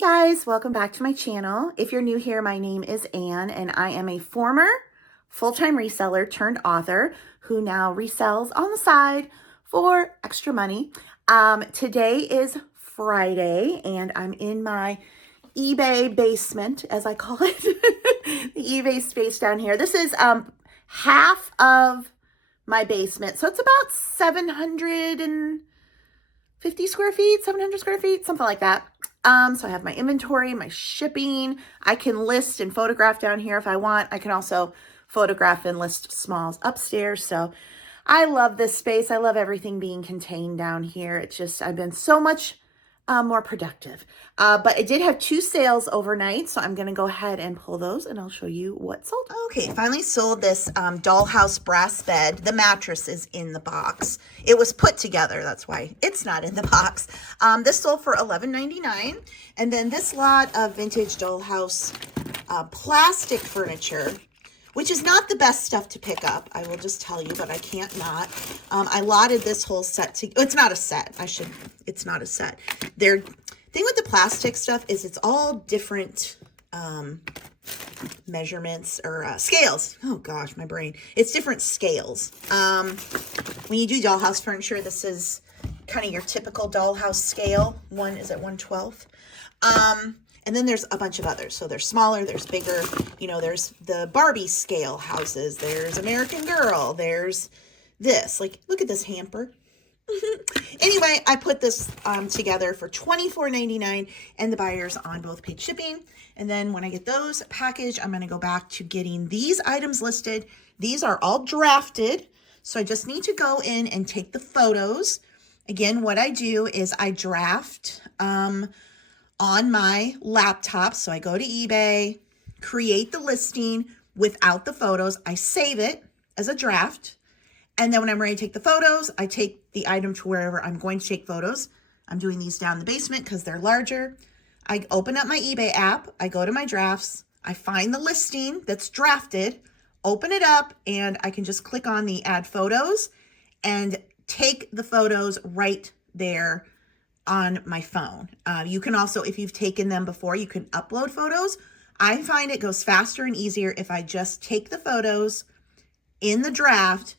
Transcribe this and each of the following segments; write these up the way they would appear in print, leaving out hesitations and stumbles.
Guys, welcome back to my channel. If you're new here, my name is Anne and I am a former full-time reseller turned author who now resells on the side for extra money. Today is Friday and I'm in my eBay basement, as I call it, the eBay space down here. This is half of my basement, so it's about 750 square feet, 700 square feet, something like that. So I have my inventory, my shipping. I can list and photograph down here if I want. I can also photograph and list smalls upstairs. So I love this space. I love everything being contained down here. It's just, I've been so much more productive. But I did have 2 sales overnight, so I'm going to go ahead and pull those and I'll show you what sold. Okay, finally sold this dollhouse brass bed. The mattress is in the box. It was put together, that's why it's not in the box. This sold for $11.99. And then this lot of vintage dollhouse plastic furniture, which is not the best stuff to pick up, I will just tell you, but I can't not. I lotted this whole set to, it's not a set, it's not a set. Thing with the plastic stuff is it's all different measurements or scales. Oh gosh, my brain. It's different scales. When you do dollhouse furniture, this is kind of your typical dollhouse scale. One is at 1/12. And then there's a bunch of others. So there's smaller, there's bigger, you know, there's the Barbie scale houses, there's American Girl, there's this. Like, look at this hamper. Anyway, I put this together for $24.99 and the buyer's on both paid shipping. And then when I get those packaged, I'm going to go back to getting these items listed. These are all drafted. So I just need to go in and take the photos. Again, what I do is I draft on my laptop. So I go to eBay, create the listing without the photos. I save it as a draft. And then when I'm ready to take the photos, I take the item to wherever I'm going to take photos. I'm doing these down in the basement because they're larger. I open up my eBay app. I go to my drafts. I find the listing that's drafted, open it up, and I can just click on the add photos and take the photos right there on my phone. You can also, if you've taken them before, you can upload photos. I find it goes faster and easier if I just take the photos in the draft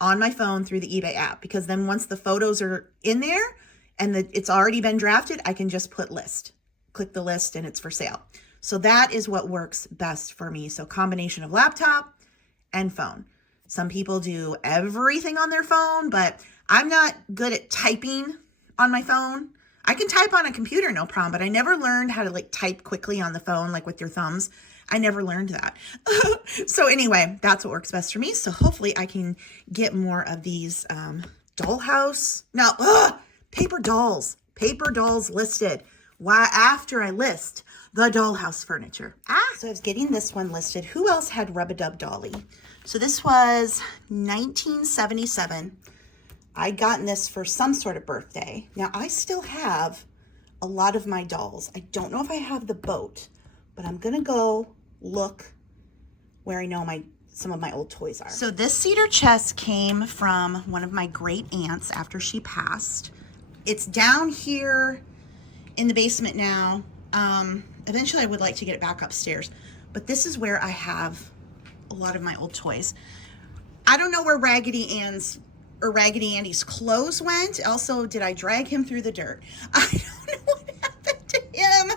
on my phone through the eBay app, because then once the photos are in there and it's already been drafted, I can just put list, click the list, and it's for sale. So that is what works best for me. So combination of laptop and phone. Some people do everything on their phone, but I'm not good at typing on my phone. I can type on a computer, no problem, but I never learned how to like type quickly on the phone, like with your thumbs. I never learned that. So anyway, that's what works best for me. So hopefully I can get more of these paper dolls listed. Why after I list the dollhouse furniture. So I was getting this one listed. Who else had Rub-a-Dub Dolly? So this was 1977. I'd gotten this for some sort of birthday. Now I still have a lot of my dolls. I don't know if I have the boat, but I'm gonna go look where I know some of my old toys are. So this cedar chest came from one of my great aunts after she passed. It's down here in the basement now. Eventually I would like to get it back upstairs, but this is where I have a lot of my old toys. I don't know where Raggedy Andy's clothes went. Also, did I drag him through the dirt? I don't know what happened to him,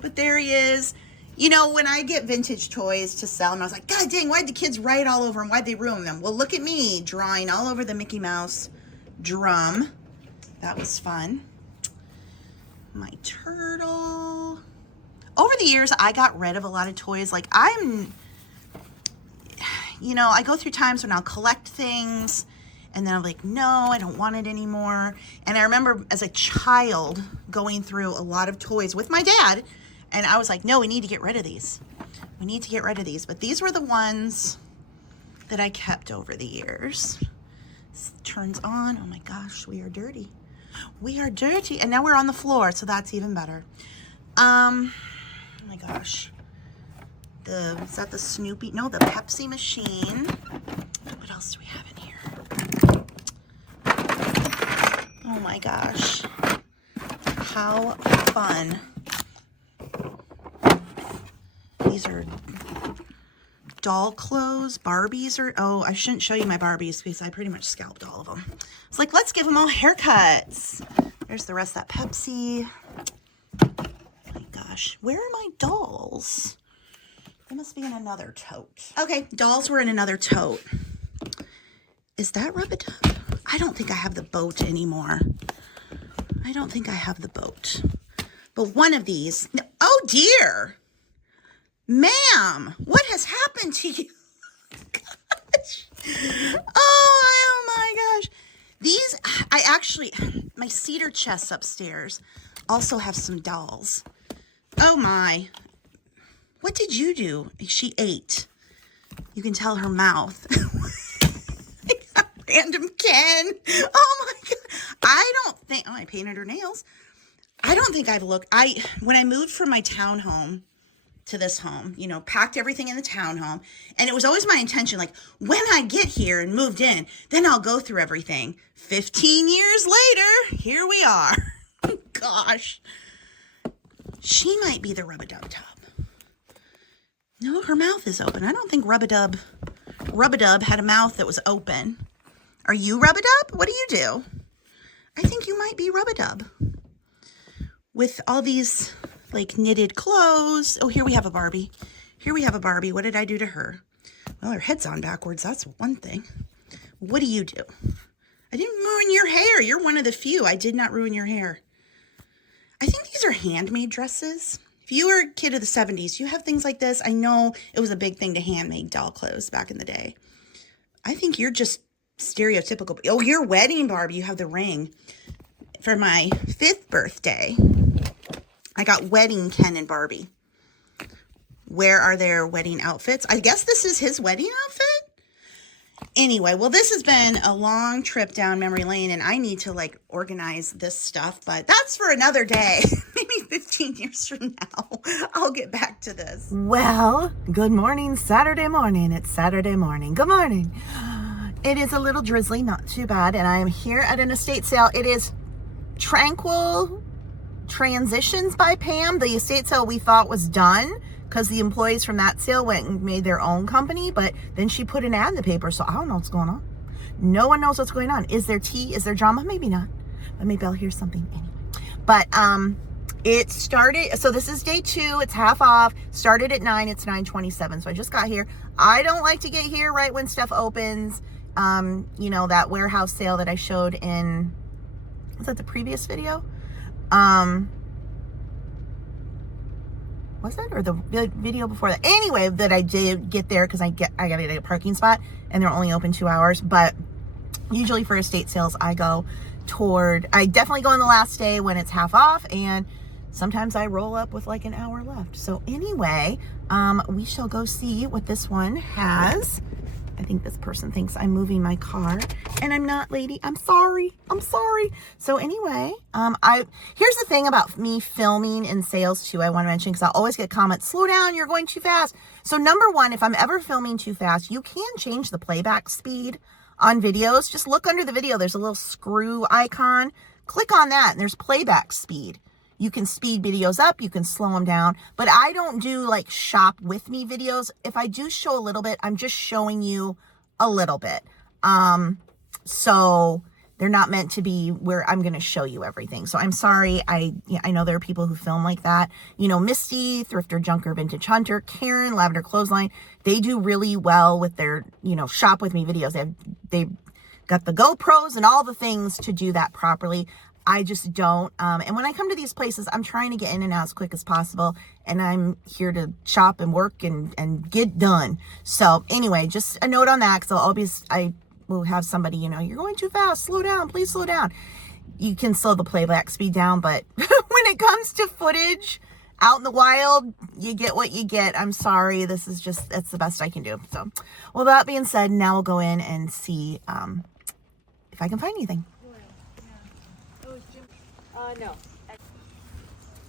but there he is. You know, when I get vintage toys to sell, and I was like, God dang, why'd the kids write all over them? Why'd they ruin them? Well, look at me drawing all over the Mickey Mouse drum. That was fun. My turtle. Over the years, I got rid of a lot of toys. Like I go through times when I'll collect things and then I'm like, no, I don't want it anymore. And I remember as a child going through a lot of toys with my dad, and I was like, no, we need to get rid of these. We need to get rid of these. But these were the ones that I kept over the years. This turns on. Oh my gosh, we are dirty. We are dirty. And now we're on the floor, so that's even better. Oh my gosh. Is that the Snoopy? No, the Pepsi machine. What else do we have in here? Oh my gosh. How fun These are doll clothes. Barbies are, oh, I shouldn't show you my Barbies because I pretty much scalped all of them. It's like, let's give them all haircuts. There's the rest of that Pepsi. My gosh, where are my dolls? They must be in another tote. Okay, dolls were in another tote. Is that Rub-A-Dub? I don't think I have the boat anymore. I don't think I have the boat. But one of these, oh dear. Ma'am, what has happened to you? Gosh. Oh my gosh. These, I actually, my cedar chests upstairs also have some dolls. Oh my. What did you do? She ate. You can tell her mouth. Random Ken. Oh my God. I don't think, oh, I painted her nails. I don't think I've looked, when I moved from my townhome to this home, you know, packed everything in the townhome. And it was always my intention, like, when I get here and moved in, then I'll go through everything. 15 years later, here we are. Gosh. She might be the Rub-A-Dub tub. No, her mouth is open. I don't think Rub-A-Dub had a mouth that was open. Are you Rub-A-Dub? What do you do? I think you might be Rub-A-Dub. With all these, like, knitted clothes. Oh, here we have a Barbie. Here we have a Barbie. What did I do to her? Well, her head's on backwards. That's one thing. What do you do? I didn't ruin your hair. You're one of the few. I did not ruin your hair. I think these are handmade dresses. If you were a kid of the 70s, you have things like this. I know it was a big thing to handmade doll clothes back in the day. I think you're just stereotypical. Oh, your wedding Barbie. You have the ring. For my 5th birthday, I got wedding Ken and Barbie. Where are their wedding outfits? I guess this is his wedding outfit. Anyway, well, this has been a long trip down memory lane, and I need to, like, organize this stuff, but that's for another day. Maybe 15 years from now, I'll get back to this. Well, good morning, Saturday morning. It's Saturday morning. Good morning. It is a little drizzly, not too bad, and I am here at an estate sale. It is Tranquil Transitions by Pam. The estate sale we thought was done because the employees from that sale went and made their own company, but then she put an ad in the paper, so I don't know what's going on. No one knows what's going on. Is there tea? Is there drama? Maybe not, but maybe I'll hear something anyway. But it started, so this is day 2. It's half off. Started at 9. It's 9:27. So I just got here. I don't like to get here right when stuff opens. You know, that warehouse sale that I showed in, was that the previous video? Was it, or the video before that? Anyway, that I did get there because I gotta get a parking spot and they're only open 2 hours. But usually for estate sales, I definitely go on the last day when it's half off, and sometimes I roll up with like an hour left. So anyway, we shall go see what this one has. I think this person thinks I'm moving my car, and I'm not, lady. I'm sorry. I'm sorry. So anyway, here's the thing about me filming in sales too, I want to mention, because I always get comments, slow down, you're going too fast. So number one, if I'm ever filming too fast, you can change the playback speed on videos. Just look under the video. There's a little screw icon. Click on that, and there's playback speed. You can speed videos up, you can slow them down, but I don't do like shop with me videos. If I do show a little bit, I'm just showing you a little bit. So they're not meant to be where I'm going to show you everything. So I'm sorry. I know there are people who film like that. You know, Misty, Thrifter, Junker, Vintage Hunter, Karen, Lavender Clothesline, they do really well with their, you know, shop with me videos. They've got the GoPros and all the things to do that properly. I just don't. And when I come to these places, I'm trying to get in and out as quick as possible. And I'm here to shop and work and get done. So anyway, just a note on that, because I will have somebody, you know, you're going too fast. Slow down. Please slow down. You can slow the playback speed down. But when it comes to footage out in the wild, you get what you get. I'm sorry. This is just, that's the best I can do. So, well, that being said, now we'll go in and see if I can find anything. No.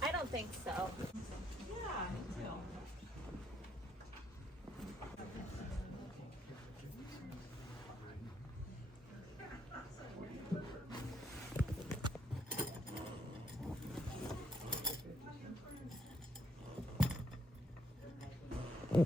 I don't think so. These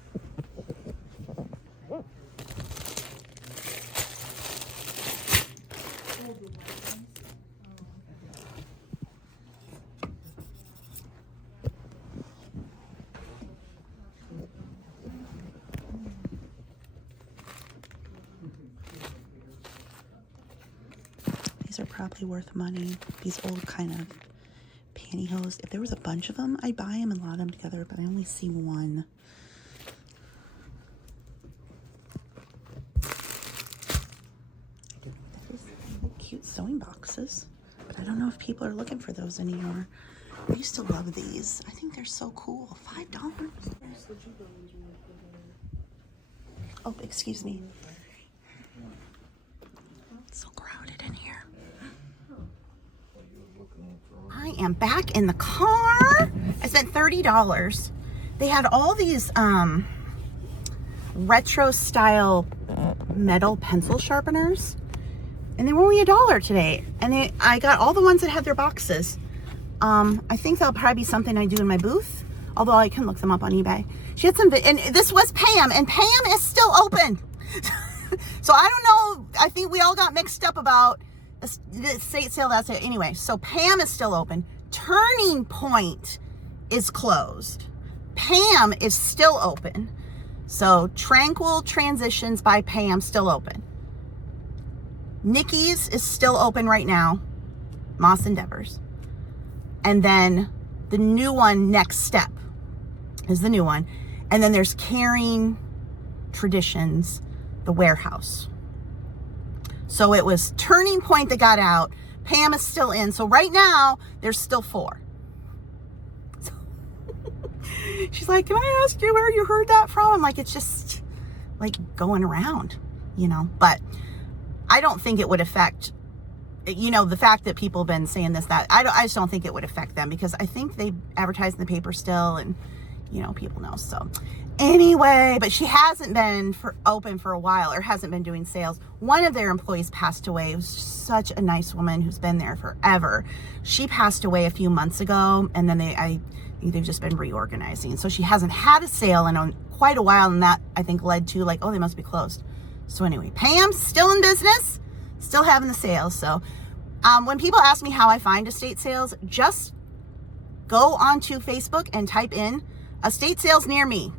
are probably worth money. These old kind of pantyhose. If there was a bunch of them, I'd buy them and lot them together, but I only see one. Cute sewing boxes, but I don't know if people are looking for those anymore. I used to love these. I think they're so cool. $5. Oh, excuse me. It's so crowded in here. I am back in the car. I spent $30. They had all these retro style metal pencil sharpeners, and they were only $1 today. And I got all the ones that had their boxes. I think that'll probably be something I do in my booth, although I can look them up on eBay. She had some, and this was Pam, and Pam is still open. So I don't know. I think we all got mixed up about the estate sale. That's it. Anyway, so Pam is still open. Turning Point is closed. Pam is still open. So Tranquil Transitions by Pam still open. Nikki's is still open right now. Maas Endeavors. And then the new one, Next Step, is the new one. And then there's Caring Traditions, the warehouse. So it was Turning Point that got out. Pam is still in. So right now, there's still 4. So she's like, can I ask you where you heard that from? I'm like, it's just like going around, you know. But I don't think it would affect, you know, the fact that people have been saying this, that, I just don't think it would affect them, because I think they advertise in the paper still, and, you know, people know. So anyway, but she hasn't been open for a while, or hasn't been doing sales. One of their employees passed away. It was such a nice woman who's been there forever. She passed away a few months ago, and then I think they've just been reorganizing. So she hasn't had a sale in quite a while, and that, I think, led to like, oh, they must be closed. So anyway, Pam's still in business, still having the sales. So when people ask me how I find estate sales, just go onto Facebook and type in estate sales near me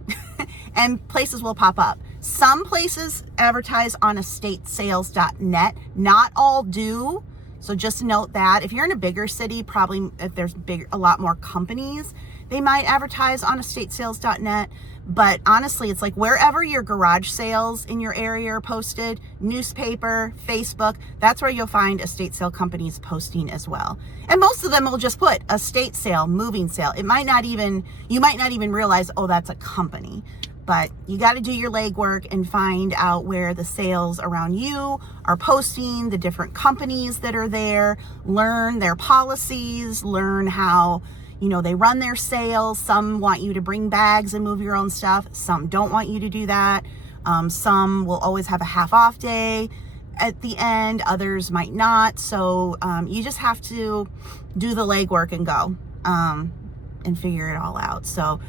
and places will pop up. Some places advertise on estatesales.net. Not all do. So just note that. If you're in a bigger city, probably if there's a lot more companies, they might advertise on estatesales.net. But honestly, it's like wherever your garage sales in your area are posted, newspaper, Facebook, that's where you'll find estate sale companies posting as well. And most of them will just put estate sale, moving sale. You might not even realize, oh, that's a company. But you got to do your legwork and find out where the sales around you are posting, the different companies that are there, learn their policies, learn how, you know, they run their sales. Some want you to bring bags and move your own stuff. Some don't want you to do that. Some will always have a half off day at the end. Others might not. So you just have to do the legwork and go and figure it all out. So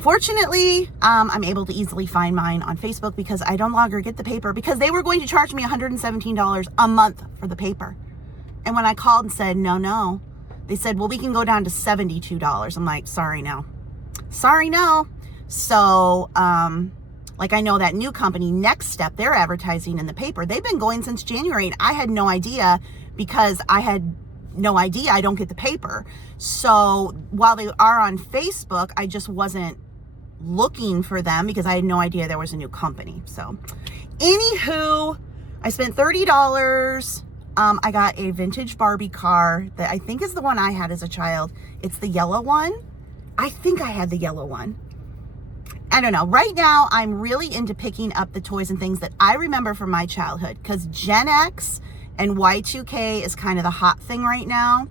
fortunately, I'm able to easily find mine on Facebook, because I no longer get the paper, because they were going to charge me $117 a month for the paper. And when I called and said, no, they said, well, we can go down to $72. I'm like, sorry, no. So, like, I know that new company, Next Step, they're advertising in the paper. They've been going since January, and I had no idea, because I had no idea I don't get the paper. So while they are on Facebook, I just wasn't looking for them, because I had no idea there was a new company. So anywho, I spent $30. I got a vintage Barbie car that I think is the one I had as a child. It's the yellow one. I think I had the yellow one. I don't know. Right now, I'm really into picking up the toys and things that I remember from my childhood, because Gen X and Y2K is kind of the hot thing right now.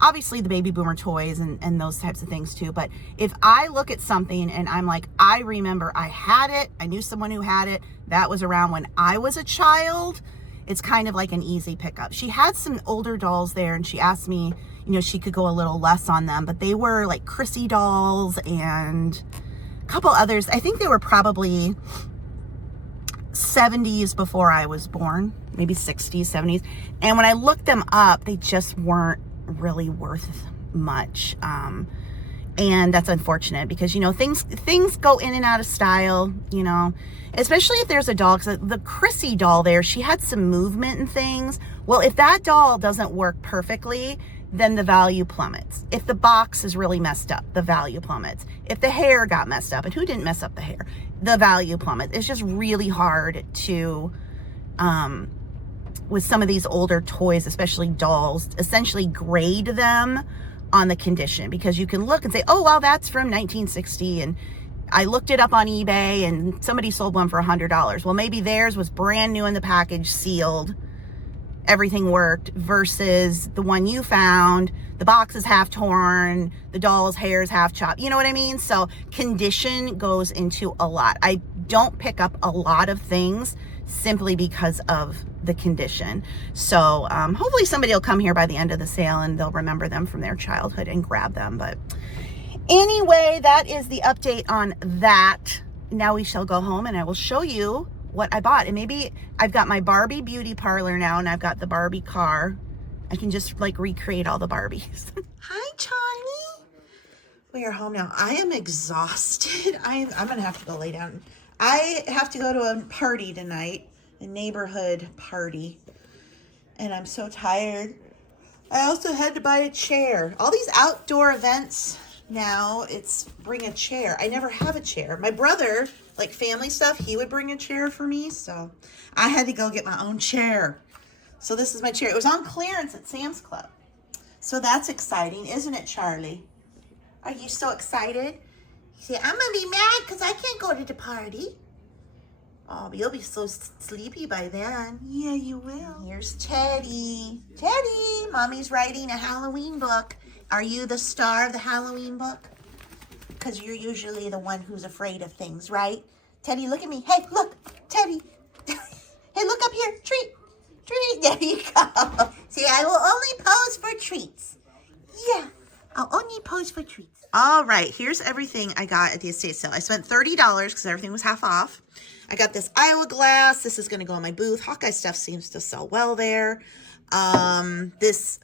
Obviously, the baby boomer toys and those types of things too. But if I look at something and I'm like, I remember I had it, I knew someone who had it, that was around when I was a child, it's kind of like an easy pickup. She had some older dolls there, and she asked me, you know, she could go a little less on them, but they were like Chrissy dolls and a couple others. I think they were probably 70s before I was born, maybe 60s, 70s. And when I looked them up, they just weren't really worth much. And that's unfortunate because, you know, things go in and out of style, you know, especially if there's a doll. Because the Chrissy doll there, she had some movement and things. Well, if that doll doesn't work perfectly, then the value plummets. If the box is really messed up, the value plummets. If the hair got messed up, and who didn't mess up the hair, the value plummets. It's just really hard to, with some of these older toys, especially dolls, essentially grade them on the condition, because you can look and say, oh, well, that's from 1960. And I looked it up on eBay and somebody sold one for $100. Well, maybe theirs was brand new in the package, sealed, everything worked, versus the one you found, the box is half torn, the doll's hair is half chopped. You know what I mean? So condition goes into a lot. I don't pick up a lot of things simply because of the condition. So hopefully somebody will come here by the end of the sale and they'll remember them from their childhood and grab them. But anyway, that is the update on that. Now we shall go home and I will show you what I bought. And maybe I've got my Barbie beauty parlor now and I've got the Barbie car. I can just like recreate all the Barbies. Hi, Charlie. We are home now. I am exhausted. I'm gonna have to go lay down. I have to go to a party tonight, a neighborhood party, and I'm so tired. I also had to buy a chair. All these outdoor events now, it's bring a chair. I never have a chair. My brother, like family stuff, he would bring a chair for me, so I had to go get my own chair. So this is my chair. It was on clearance at Sam's Club. So that's exciting, isn't it, Charlie? Are you so excited? You say, I'm gonna be mad because I can't go to the party. Oh, but you'll be so sleepy by then. Yeah, you will. Here's Teddy. Teddy, Mommy's writing a Halloween book. Are you the star of the Halloween book? Because you're usually the one who's afraid of things, right? Teddy, look at me. Hey, look, Teddy. Hey, look up here. Treat. Treat. There you go. See, I will only pose for treats. Yeah, I'll only pose for treats. All right, here's everything I got at the estate sale. I spent $30 because everything was half off. I got this Iowa glass. This is going to go in my booth. Hawkeye stuff seems to sell well there. This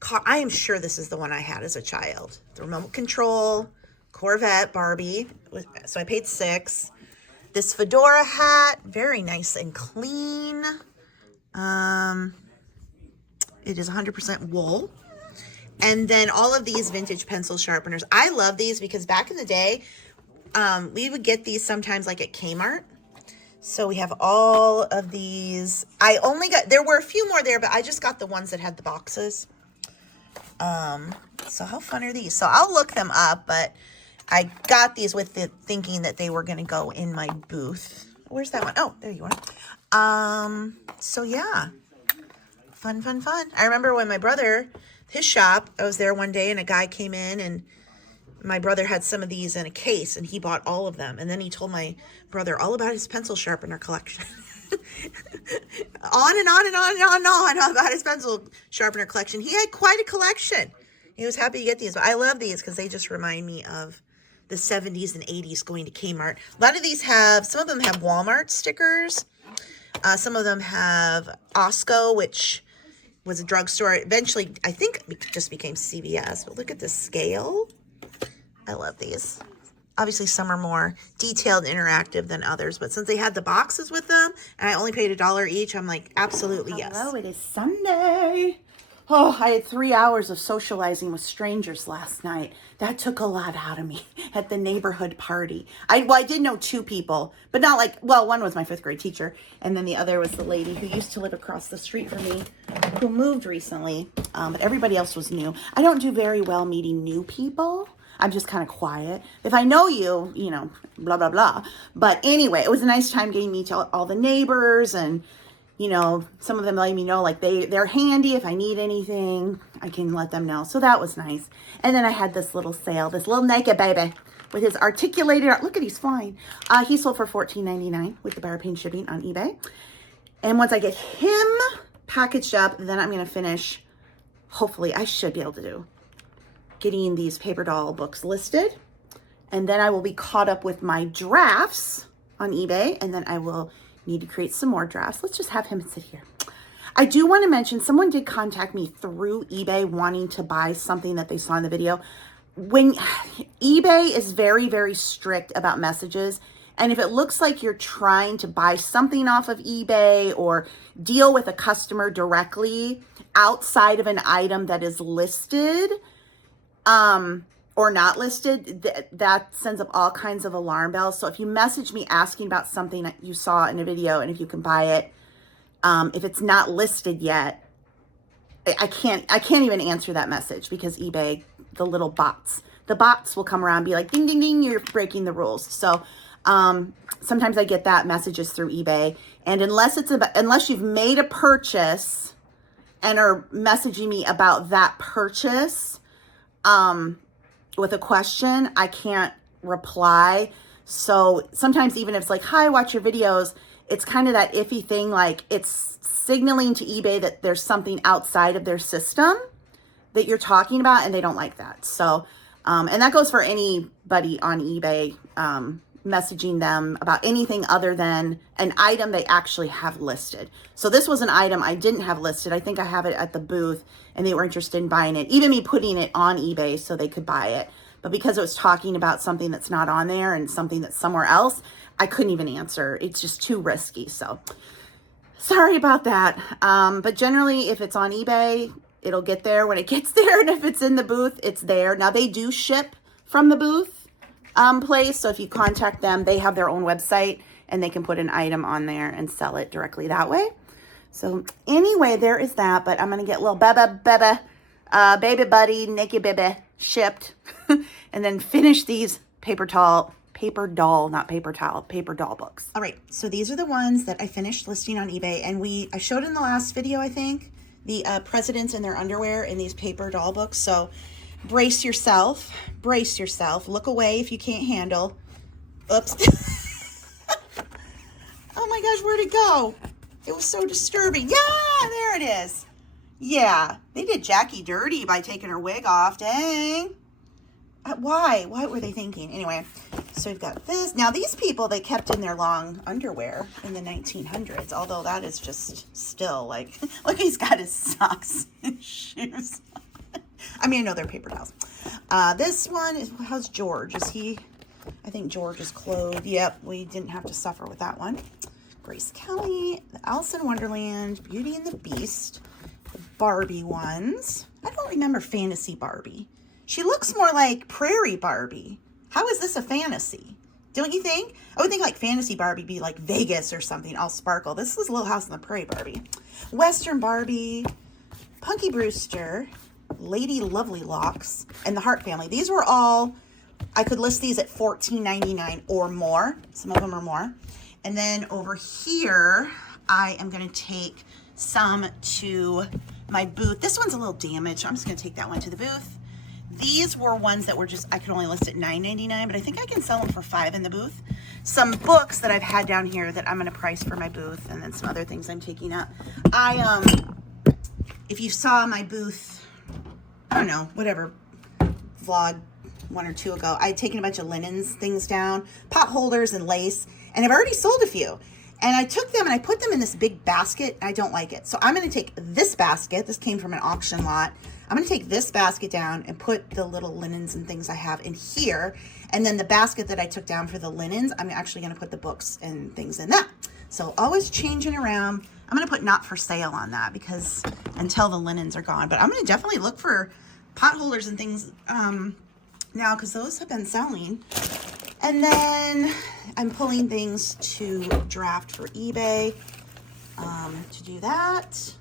car, I am sure this is the one I had as a child. The remote control Corvette Barbie. So I paid $6. This fedora hat, very nice and clean. It is 100% wool. And then all of these vintage pencil sharpeners. I love these because back in the day, we would get these sometimes like at Kmart. So we have all of these. There were a few more there, but I just got the ones that had the boxes. So how fun are these? So I'll look them up, but I got these with the thinking that they were going to go in my booth. Where's that one? Oh, there you are. So yeah, fun. I remember when my brother, his shop, I was there one day and a guy came in and my brother had some of these in a case and he bought all of them. And then he told my brother all about his pencil sharpener collection. on and on about his pencil sharpener collection. He had quite a collection. He was happy to get these. But I love these because they just remind me of the 70s and 80s going to Kmart. A lot of these some of them have Walmart stickers. Some of them have Osco, which was a drugstore. Eventually, I think it just became CVS. But look at this scale. I love these. Obviously, some are more detailed and interactive than others. But since they had the boxes with them, and I only paid $1 each, I'm like, absolutely yes. Hello, it is Sunday. Oh, I had 3 hours of socializing with strangers last night. That took a lot out of me at the neighborhood party. I did know 2 people, but not like, well, one was my 5th grade teacher, and then the other was the lady who used to live across the street from me, who moved recently, but everybody else was new. I don't do very well meeting new people. I'm just kind of quiet. If I know you, you know, blah, blah, blah. But anyway, it was a nice time getting to meet all the neighbors, and you know, some of them letting me know like they're handy. If I need anything, I can let them know. So that was nice. And then I had this little sale, this little naked baby with his articulated, look at, he's flying. He sold for $14.99 with the bar pain shipping on eBay. And once I get him packaged up, then I'm going to finish, hopefully I should be able to do, getting these paper doll books listed. And then I will be caught up with my drafts on eBay. And then I will need to create some more drafts. Let's just have him sit here. I do want to mention, someone did contact me through eBay wanting to buy something that they saw in the video. When eBay is very, very strict about messages, and if it looks like you're trying to buy something off of eBay or deal with a customer directly outside of an item that is listed, or not listed, that sends up all kinds of alarm bells. So if you message me asking about something that you saw in a video and if you can buy it, if it's not listed yet, I can't even answer that message because eBay, the little bots, the bots will come around and be like, ding, ding, ding, you're breaking the rules. So sometimes I get that messages through eBay. And unless you've made a purchase and are messaging me about that purchase, with a question, I can't reply. So sometimes even if it's like, hi, watch your videos, it's kind of that iffy thing, like it's signaling to eBay that there's something outside of their system that you're talking about, and they don't like that. So, and that goes for anybody on eBay, messaging them about anything other than an item they actually have listed. So this was an item I didn't have listed. I think I have it at the booth and they were interested in buying it, even me putting it on eBay so they could buy it. But because it was talking about something that's not on there and something that's somewhere else, I couldn't even answer. It's just too risky. So sorry about that. But generally, if it's on eBay, it'll get there when it gets there. And if it's in the booth, it's there. Now they do ship from the booth place. So if you contact them, they have their own website and they can put an item on there and sell it directly that way. So anyway, there is that. But I'm going to get little baby buddy, Nikki baby shipped and then finish these paper doll books. All right, so these are the ones that I finished listing on eBay, and I showed in the last video, I think, the presidents in their underwear in these paper doll books. So brace yourself, look away if you can't handle. Oops. Oh my gosh, where'd it go? It was so disturbing. Yeah, there it is. Yeah, they did Jackie dirty by taking her wig off. Dang. Why? What were they thinking? Anyway, so we've got this. Now, these people, they kept in their long underwear in the 1900s, although that is just still like, look, he's got his socks and shoes. I mean, I know they're paper towels. This one is, how's George? I think George is clothed. Yep, we didn't have to suffer with that one. Grace Kelly, the Alice in Wonderland, Beauty and the Beast, the Barbie ones. I don't remember Fantasy Barbie. She looks more like Prairie Barbie. How is this a fantasy? Don't you think? I would think like Fantasy Barbie be like Vegas or something, all sparkle. This is Little House on the Prairie Barbie. Western Barbie, Punky Brewster, Lady Lovely Locks, and the Hart Family. These were all, I could list these at $14.99 or more. Some of them are more. And then over here, I am going to take some to my booth. This one's a little damaged. I'm just going to take that one to the booth. These were ones that were just, I could only list at $9.99, but I think I can sell them for $5 in the booth. Some books that I've had down here that I'm going to price for my booth, and then some other things I'm taking up. If you saw my booth, I don't know, whatever, vlog 1 or 2 ago, I had taken a bunch of linens things down, pot holders and lace, and I've already sold a few. And I took them and I put them in this big basket. I don't like it. So I'm going to take this basket. This came from an auction lot. I'm going to take this basket down and put the little linens and things I have in here. And then the basket that I took down for the linens, I'm actually going to put the books and things in that. So always changing around. I'm going to put not for sale on that because until the linens are gone. But I'm going to definitely look for pot holders and things now because those have been selling. And then I'm pulling things to draft for eBay to do that.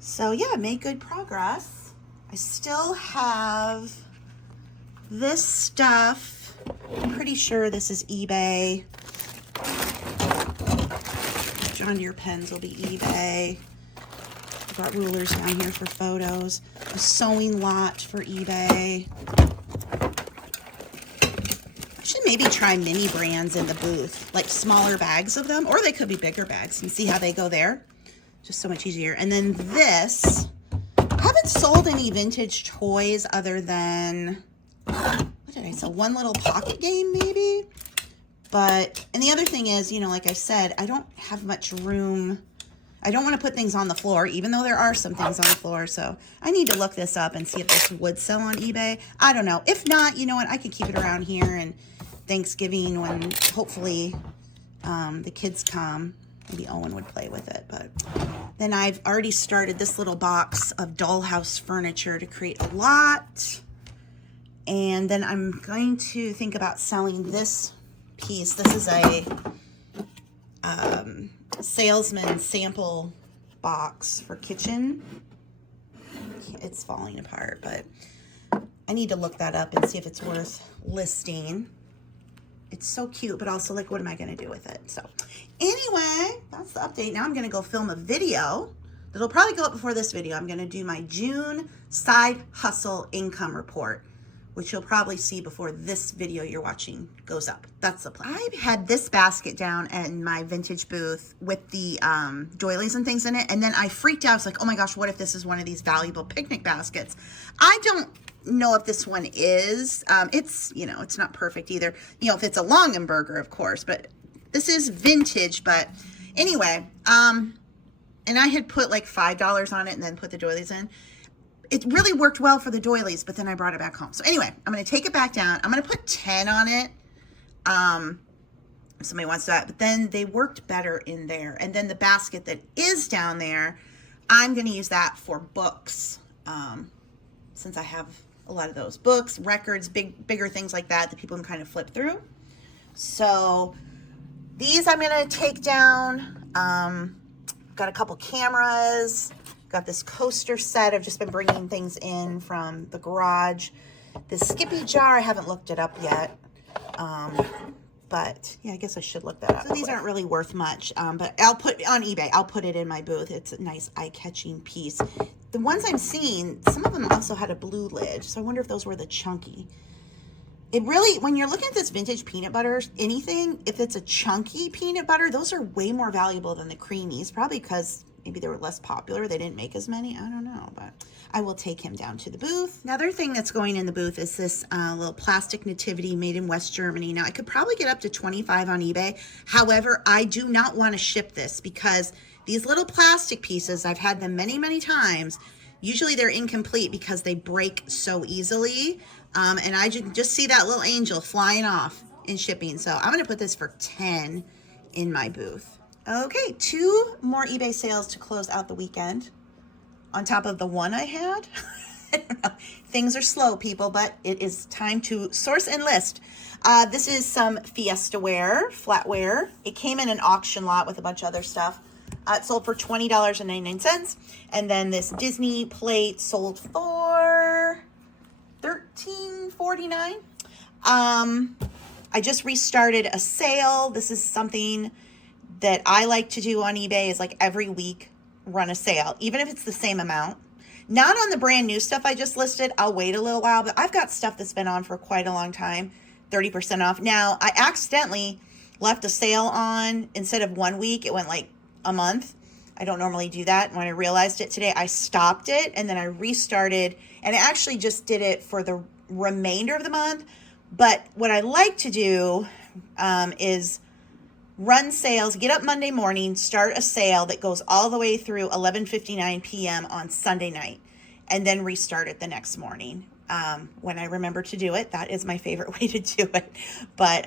So yeah, made good progress. I still have this stuff. I'm pretty sure this is eBay. John Deere pens will be eBay. I've got rulers down here for photos. A sewing lot for eBay. Should maybe try mini brands in the booth, like smaller bags of them, or they could be bigger bags and see how they go there. Just so much easier. And then this, I haven't sold any vintage toys other than, what did I it's a one little pocket game maybe. But, and the other thing is, you know, like I said, I don't have much room. I don't want to put things on the floor, even though there are some things on the floor. So I need to look this up and see if this would sell on eBay. I don't know. If not, you know what? I could keep it around here, and Thanksgiving, when hopefully the kids come, maybe Owen would play with it. But then I've already started this little box of dollhouse furniture to create a lot. And then I'm going to think about selling this piece. This is a salesman sample box for kitchen. It's falling apart, but I need to look that up and see if it's worth listing. It's so cute, but also, like, what am I going to do with it? So anyway, that's the update. Now I'm going to go film a video that'll probably go up before this video. I'm going to do my June side hustle income report, which you'll probably see before this video you're watching goes up. That's the plan. I had this basket down in my vintage booth with the doilies and things in it, and then I freaked out. I was like, oh my gosh, what if this is one of these valuable picnic baskets? I don't know if this one is. It's, you know, it's not perfect either. You know, if it's a Longenberger, of course, but this is vintage. But anyway, and I had put like $5 on it and then put the doilies in. It really worked well for the doilies, but then I brought it back home. So anyway, I'm going to take it back down. I'm going to put 10 on it. If somebody wants that, but then they worked better in there. And then the basket that is down there, I'm going to use that for books. Since I have a lot of those books, records, bigger things like that people can kind of flip through. So these I'm going to take down. Got a couple cameras. Got this coaster set. I've just been bringing things in from the garage. This Skippy jar, I haven't looked it up yet. But yeah, I guess I should look that up. So these aren't really worth much, but I'll put on eBay. I'll put it in my booth. It's a nice eye-catching piece. The ones I'm seeing, some of them also had a blue lid. So I wonder if those were the chunky. It really, when you're looking at this vintage peanut butter, anything, if it's a chunky peanut butter, those are way more valuable than the creamies, probably because maybe they were less popular. They didn't make as many. I don't know, but I will take him down to the booth. Another thing that's going in the booth is this little plastic nativity made in West Germany. Now, I could probably get up to 25 on eBay. However, I do not want to ship this because these little plastic pieces, I've had them many, many times. Usually they're incomplete because they break so easily. And I just see that little angel flying off in shipping. So I'm going to put this for 10 in my booth. Okay, 2 more eBay sales to close out the weekend on top of the one I had. I don't know. Things are slow, people, but it is time to source and list. This is some Fiesta ware, flatware. It came in an auction lot with a bunch of other stuff. It sold for $20.99. And then this Disney plate sold for $13.49. I just restarted a sale. This is something that I like to do on eBay, is like every week run a sale, even if it's the same amount. Not on the brand new stuff I just listed. I'll wait a little while, but I've got stuff that's been on for quite a long time, 30% off. Now, I accidentally left a sale on. Instead of 1 week, it went like a month. I don't normally do that. When I realized it today, I stopped it and then I restarted, and I actually just did it for the remainder of the month. But what I like to do is run sales, get up Monday morning, start a sale that goes all the way through 11:59 p.m. on Sunday night, and then restart it the next morning. When I remember to do it, that is my favorite way to do it. But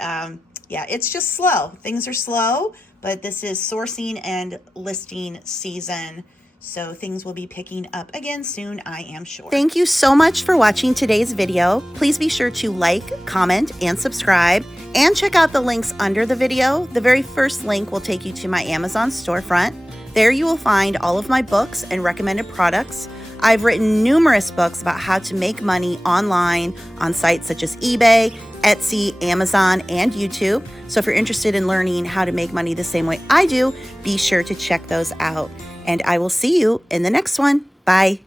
yeah, it's just slow. Things are slow, but this is sourcing and listing season. So things will be picking up again soon, I am sure. Thank you so much for watching today's video. Please be sure to like, comment, and subscribe. And check out the links under the video. The very first link will take you to my Amazon storefront. There you will find all of my books and recommended products. I've written numerous books about how to make money online on sites such as eBay, Etsy, Amazon, and YouTube. So if you're interested in learning how to make money the same way I do, be sure to check those out. And I will see you in the next one. Bye.